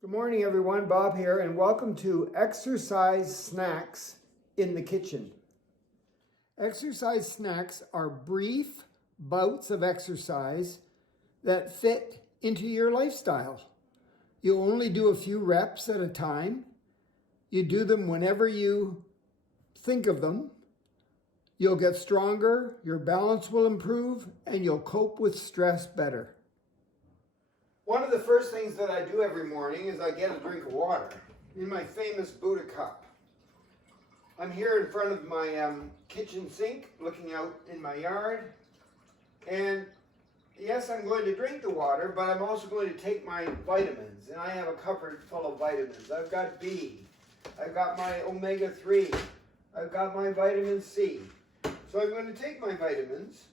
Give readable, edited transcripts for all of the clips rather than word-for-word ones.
Good morning, everyone. Bob here, and welcome to Exercise Snacks in the Kitchen. Exercise snacks are brief bouts of exercise that fit into your lifestyle. You only do a few reps at a time. You do them whenever you think of them. You'll get stronger, your balance will improve, and you'll cope with stress better. One of the first things that I do every morning is I get a drink of water in my famous Buddha cup. I'm here in front of my kitchen sink looking out in my yard, and yes, I'm going to drink the water, but I'm also going to take my vitamins, and I have a cupboard full of vitamins. I've got B, I've got my omega-3, I've got my vitamin C. So I'm going to take my vitamins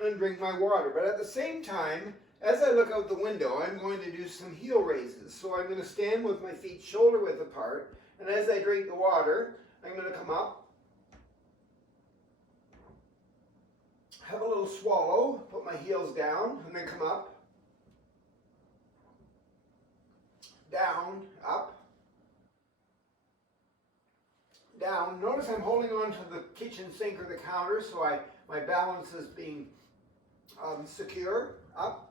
and drink my water. But at the same time, as I look out the window, I'm going to do some heel raises. So I'm going to stand with my feet shoulder width apart, and as I drink the water, I'm going to come up, have a little swallow, put my heels down, and then come up, down, up, down. Notice I'm holding on to the kitchen sink or the counter, so my balance is being secure. Up,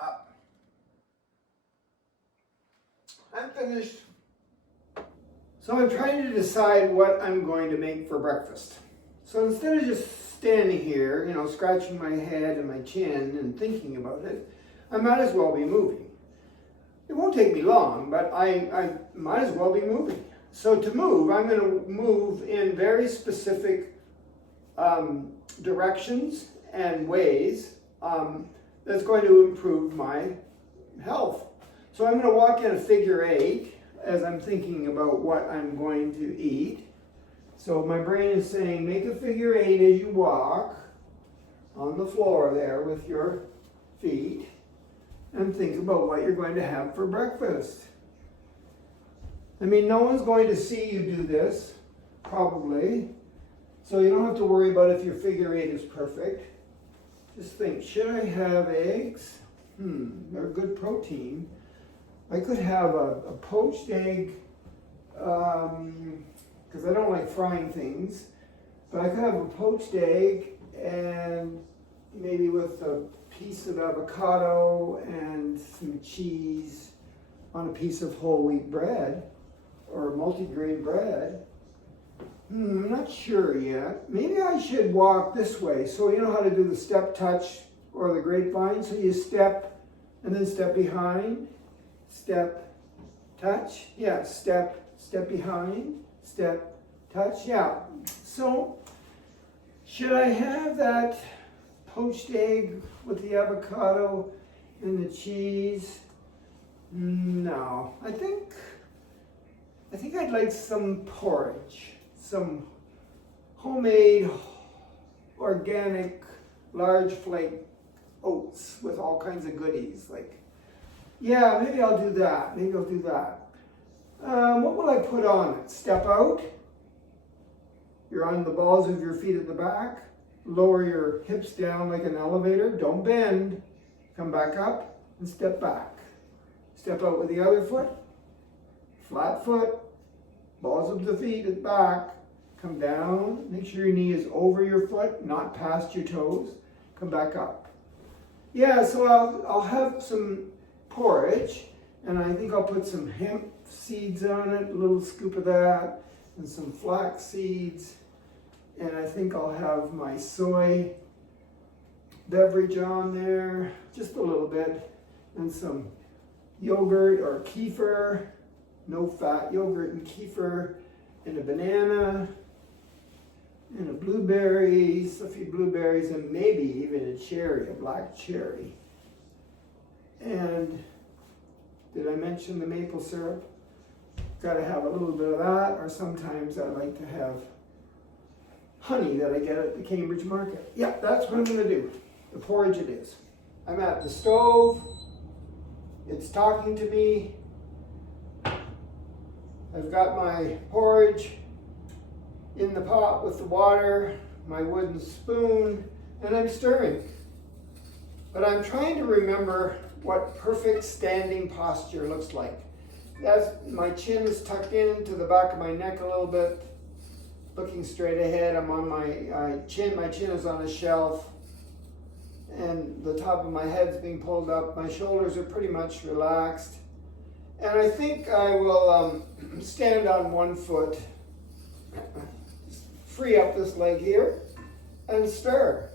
up. I'm finished. So I'm trying to decide what I'm going to make for breakfast. So instead of just standing here, scratching my head and my chin and thinking about it, I might as well be moving. It won't take me long, but I might as well be moving. So to move, I'm going to move in very specific directions and ways that's going to improve my health. So I'm going to walk in a figure 8 as I'm thinking about what I'm going to eat. So my brain is saying, make a figure 8 as you walk on the floor there with your feet, and think about what you're going to have for breakfast. I mean, no one's going to see you do this, probably, so you don't have to worry about if your figure 8 is perfect. Just think, should I have eggs? They're good protein. I could have a poached egg, because I don't like frying things, but I could have a poached egg and maybe with a piece of avocado and some cheese on a piece of whole wheat bread or multigrain bread. I'm not sure yet. Maybe I should walk this way. So you know how to do the step touch or the grapevine? So you step and then step behind, step, touch. Yeah, step behind, step, touch. Yeah. So should I have that poached egg with the avocado and the cheese? No. I think I'd like some porridge. Some homemade, organic, large flake oats with all kinds of goodies. Yeah, maybe I'll do that. What will I put on it? Step out. You're on the balls of your feet at the back. Lower your hips down like an elevator. Don't bend. Come back up and step back. Step out with the other foot. Flat foot. Balls of the feet at the back. Come down. Make sure your knee is over your foot, not past your toes. Come back up. Yeah, so I'll have some porridge, and I think I'll put some hemp seeds on it, a little scoop of that, and some flax seeds. And I think I'll have my soy beverage on there, just a little bit, and some yogurt or kefir, no fat yogurt and kefir, and a banana, and a blueberry, fluffy blueberries, and maybe even a cherry, a black cherry. And did I mention the maple syrup? Got to have a little bit of that, or sometimes I like to have honey that I get at the Cambridge market. Yeah, that's what I'm going to do. The porridge it is. I'm at the stove. It's talking to me. I've got my porridge in the pot with the water. my wooden spoon, and I'm stirring. But I'm trying to remember what perfect standing posture looks like. As my chin is tucked into the back of my neck a little bit, looking straight ahead. I'm on my chin. My chin is on a shelf, and the top of my head's being pulled up. My shoulders are pretty much relaxed. And I think I will stand on one foot, free up this leg here, and stir.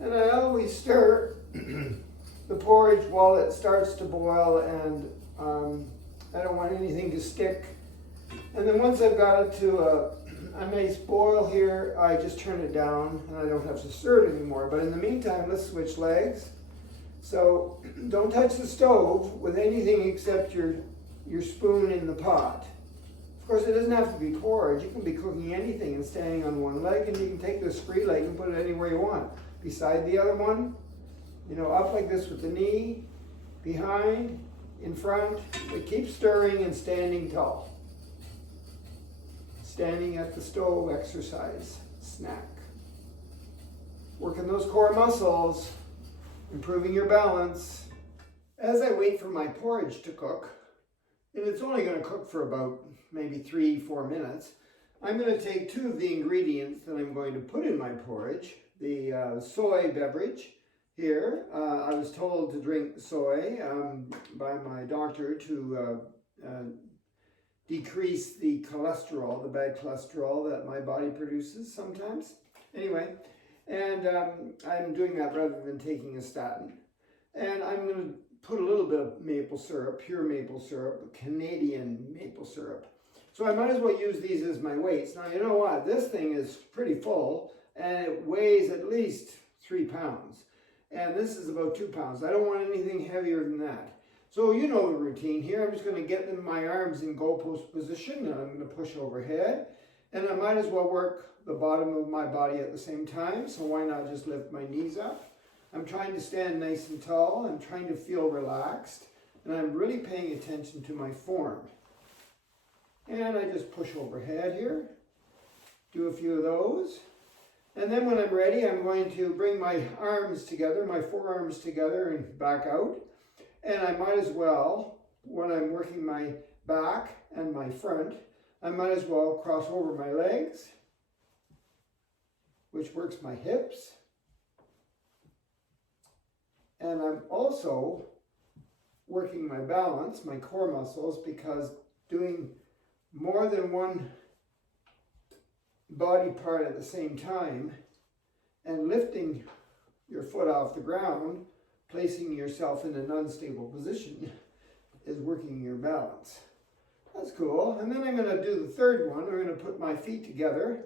And I always stir the porridge while it starts to boil, and I don't want anything to stick. And then once I've got it to a nice boil here, I just turn it down and I don't have to stir it anymore. But in the meantime, let's switch legs. So don't touch the stove with anything except your spoon in the pot. Of course, it doesn't have to be porridge. You can be cooking anything and standing on one leg, and you can take this free leg and put it anywhere you want. Beside the other one, you know, up like this with the knee, behind, in front, but keep stirring and standing tall. Standing at the stove exercise, snack. Working those core muscles, improving your balance. As I wait for my porridge to cook, and it's only going to cook for about maybe 3-4 minutes, I'm going to take 2 of the ingredients that I'm going to put in my porridge. The soy beverage. Here, I was told to drink soy by my doctor to decrease the cholesterol, the bad cholesterol that my body produces sometimes. Anyway, and I'm doing that rather than taking a statin. And I'm going to put a little bit of maple syrup, pure maple syrup, Canadian maple syrup. So I might as well use these as my weights. Now, you know what? This thing is pretty full, and it weighs at least 3 pounds. And this is about 2 pounds. I don't want anything heavier than that. So you know the routine here. I'm just going to get my arms in goalpost position, and I'm going to push overhead. And I might as well work the bottom of my body at the same time, so why not just lift my knees up? I'm trying to stand nice and tall. I'm trying to feel relaxed, and I'm really paying attention to my form. And I just push overhead here. Do a few of those. And then when I'm ready, I'm going to bring my arms together, my forearms together, and back out. And I might as well, when I'm working my back and my front, I might as well cross over my legs, which works my hips. And I'm also working my balance, my core muscles, because doing more than one body part at the same time and lifting your foot off the ground, placing yourself in an unstable position, is working your balance. That's cool. And then I'm going to do the third one. I'm going to put my feet together,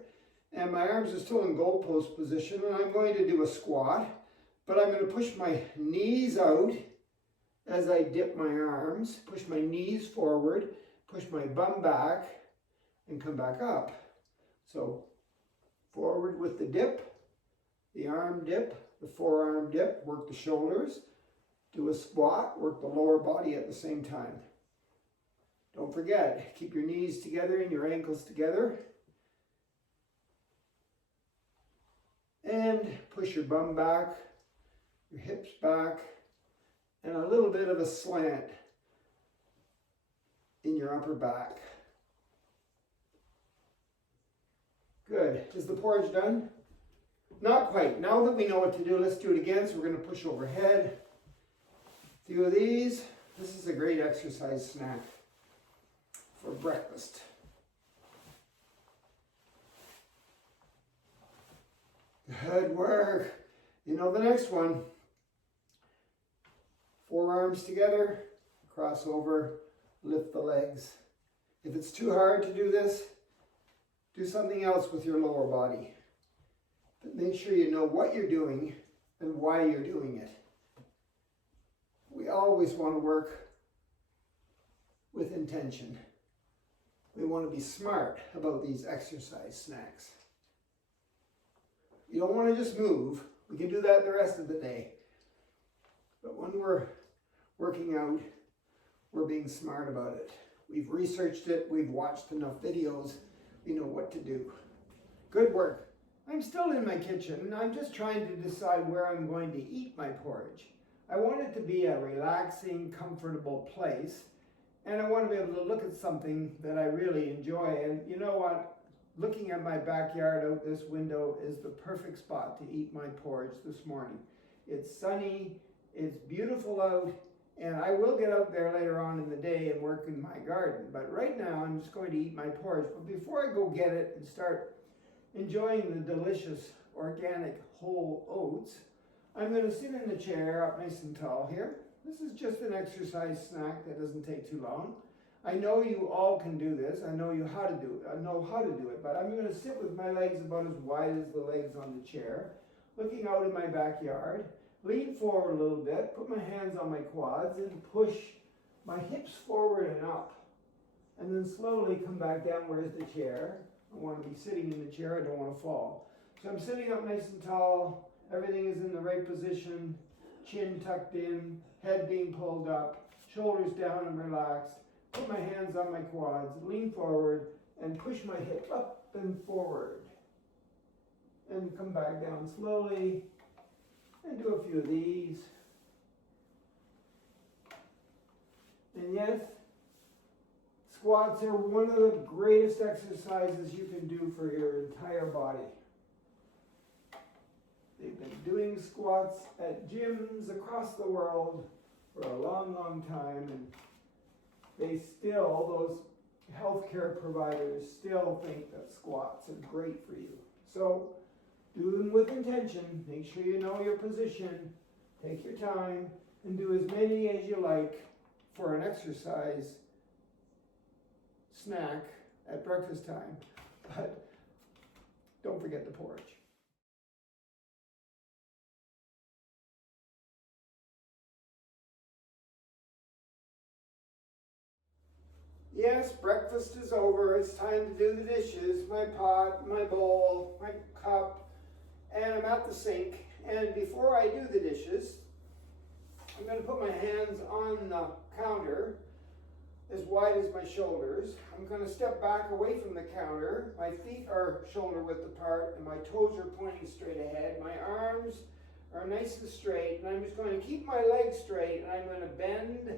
and my arms are still in goalpost position, and I'm going to do a squat, but I'm going to push my knees out as I dip my arms, push my knees forward, push my bum back, and come back up. So forward with the dip, the arm dip, the forearm dip, work the shoulders, do a squat, work the lower body at the same time. Don't forget, keep your knees together and your ankles together. And push your bum back, your hips back, and a little bit of a slant in your upper back. Good. Is the porridge done? Not quite. Now that we know what to do, let's do it again. So we're going to push overhead. A few of these. This is a great exercise snack for breakfast. Good work. You know the next one. Forearms together, cross over, lift the legs. If it's too hard to do this, do something else with your lower body. But make sure you know what you're doing and why you're doing it. We always want to work with intention. We want to be smart about these exercise snacks. You don't want to just move. We can do that the rest of the day. But when we're working out, we're being smart about it. We've researched it, we've watched enough videos, we know what to do. Good work. I'm still in my kitchen. I'm just trying to decide where I'm going to eat my porridge. I want it to be a relaxing, comfortable place, and I want to be able to look at something that I really enjoy. And you know what? Looking at my backyard out this window is the perfect spot to eat my porridge this morning. It's sunny, it's beautiful out, and I will get out there later on in the day and work in my garden. But right now I'm just going to eat my porridge. But before I go get it and start enjoying the delicious organic whole oats, I'm going to sit in the chair up nice and tall here. This is just an exercise snack that doesn't take too long. I know you all can do this. I know how to do it, but I'm going to sit with my legs about as wide as the legs on the chair, looking out in my backyard, lean forward a little bit, put my hands on my quads and push my hips forward and up, and then slowly come back down. Where's the chair? I want to be sitting in the chair, I don't want to fall. So I'm sitting up nice and tall, everything is in the right position, chin tucked in, head being pulled up, shoulders down and relaxed, put my hands on my quads, lean forward, and push my hip up and forward. And come back down slowly, and do a few of these. And yes, squats are one of the greatest exercises you can do for your entire body. They've been doing squats at gyms across the world for a long, long time, and those healthcare providers still think that squats are great for you. So do them with intention. Make sure you know your position. Take your time and do as many as you like for an exercise snack at breakfast time, but don't forget the porridge. Yes, breakfast is over. It's time to do the dishes, my pot, my bowl, my cup, and I'm at the sink. And before I do the dishes, I'm going to put my hands on the counter as wide as my shoulders. I'm going to step back away from the counter. My feet are shoulder width apart and my toes are pointing straight ahead. My arms are nice and straight, and I'm just going to keep my legs straight, and I'm going to bend,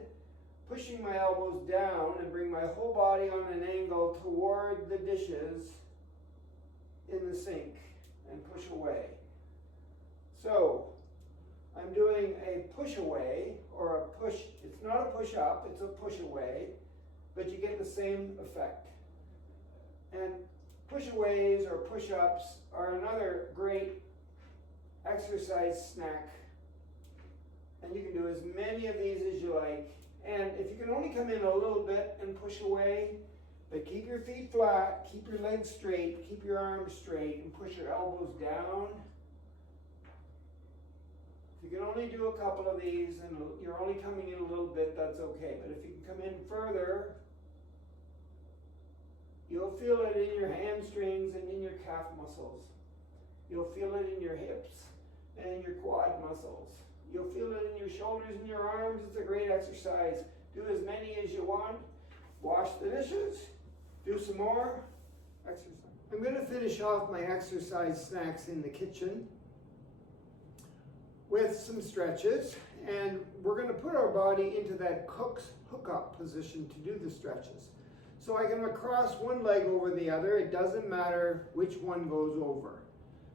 pushing my elbows down and bring my whole body on an angle toward the dishes in the sink and push away. So I'm doing a push away or a push. It's not a push up, it's a push away, but you get the same effect. And push aways or push ups are another great exercise snack. And you can do as many of these as you like. And if you can only come in a little bit and push away, but keep your feet flat, keep your legs straight, keep your arms straight, and push your elbows down. If you can only do a couple of these and you're only coming in a little bit, that's okay. But if you can come in further, you'll feel it in your hamstrings and in your calf muscles. You'll feel it in your hips and in your quad muscles. You'll feel it in your shoulders and your arms. It's a great exercise. Do as many as you want. Wash the dishes. Do some more. Exercise. I'm going to finish off my exercise snacks in the kitchen with some stretches. And we're going to put our body into that cook's hookup position to do the stretches. So I can cross one leg over the other. It doesn't matter which one goes over.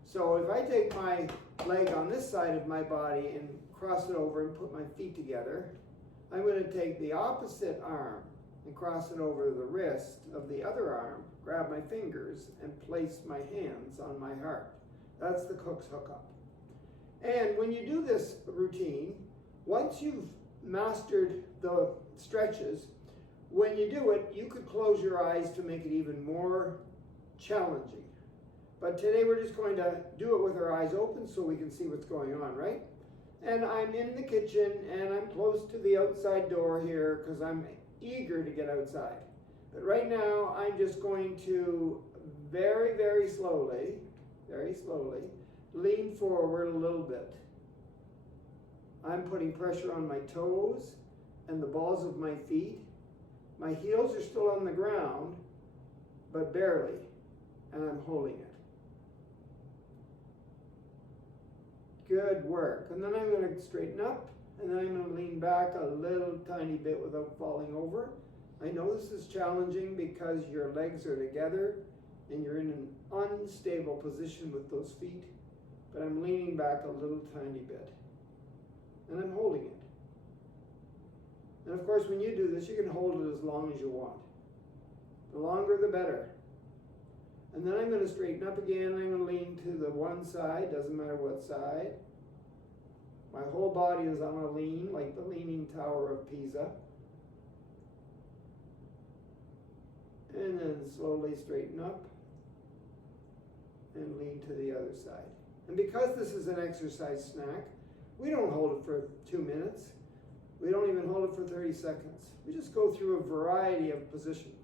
So if I take my leg on this side of my body and cross it over and put my feet together, I'm going to take the opposite arm and cross it over the wrist of the other arm, grab my fingers, and place my hands on my heart. That's the cook's hookup. And when you do this routine, once you've mastered the stretches, when you do it, you could close your eyes to make it even more challenging. But today we're just going to do it with our eyes open so we can see what's going on, right? And I'm in the kitchen and I'm close to the outside door here because I'm eager to get outside. But right now I'm just going to very, very slowly, lean forward a little bit. I'm putting pressure on my toes and the balls of my feet. My heels are still on the ground, but barely, and I'm holding it. Good work. And then I'm going to straighten up, and then I'm going to lean back a little tiny bit without falling over. I know this is challenging because your legs are together and you're in an unstable position with those feet, but I'm leaning back a little tiny bit, and I'm holding it. And of course, when you do this, you can hold it as long as you want. The longer, the better. And then I'm going to straighten up again. I'm going to lean to the one side, doesn't matter what side. My whole body is on a lean, like the Leaning Tower of Pisa. And then slowly straighten up and lean to the other side. And because this is an exercise snack, we don't hold it for 2 minutes. We don't even hold it for 30 seconds. We just go through a variety of positions.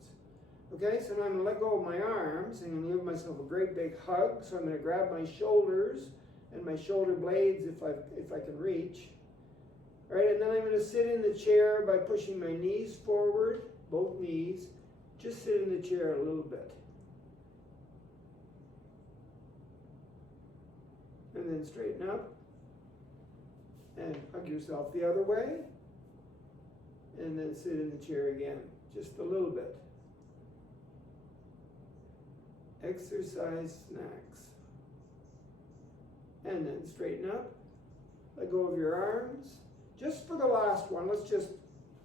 Okay, so now I'm going to let go of my arms and I'm going to give myself a great big hug. So I'm going to grab my shoulders and my shoulder blades if I can reach. All right, and then I'm going to sit in the chair by pushing my knees forward, both knees. Just sit in the chair a little bit. And then straighten up and hug yourself the other way. And then sit in the chair again, just a little bit. Exercise snacks. And then straighten up. Let go of your arms. Just for the last one, let's just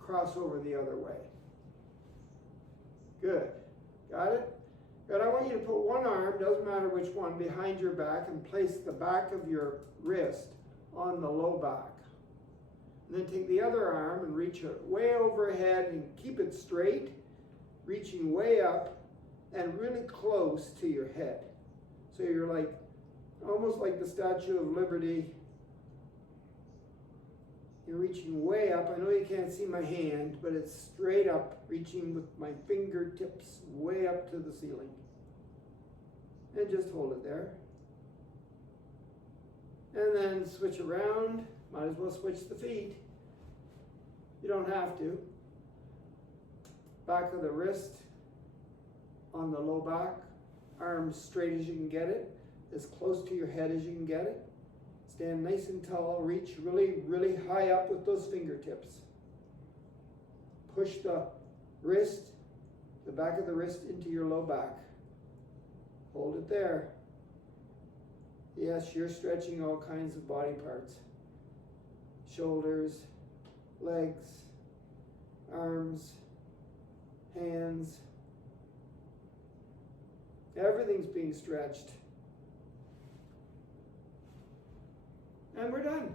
cross over the other way. Good. Got it? Good. I want you to put one arm, doesn't matter which one, behind your back and place the back of your wrist on the low back. And then take the other arm and reach it way overhead and keep it straight, reaching way up and really close to your head. So you're like, almost like the Statue of Liberty. You're reaching way up. I know you can't see my hand, but it's straight up, reaching with my fingertips way up to the ceiling. And just hold it there. And then switch around. Might as well switch the feet. You don't have to. Back of the wrist on the low back. Arms straight as you can get it. As close to your head as you can get it. Stand nice and tall. Reach really, really high up with those fingertips. Push the wrist, the back of the wrist into your low back. Hold it there. Yes, you're stretching all kinds of body parts. Shoulders, legs, arms, hands. Everything's being stretched. And we're done.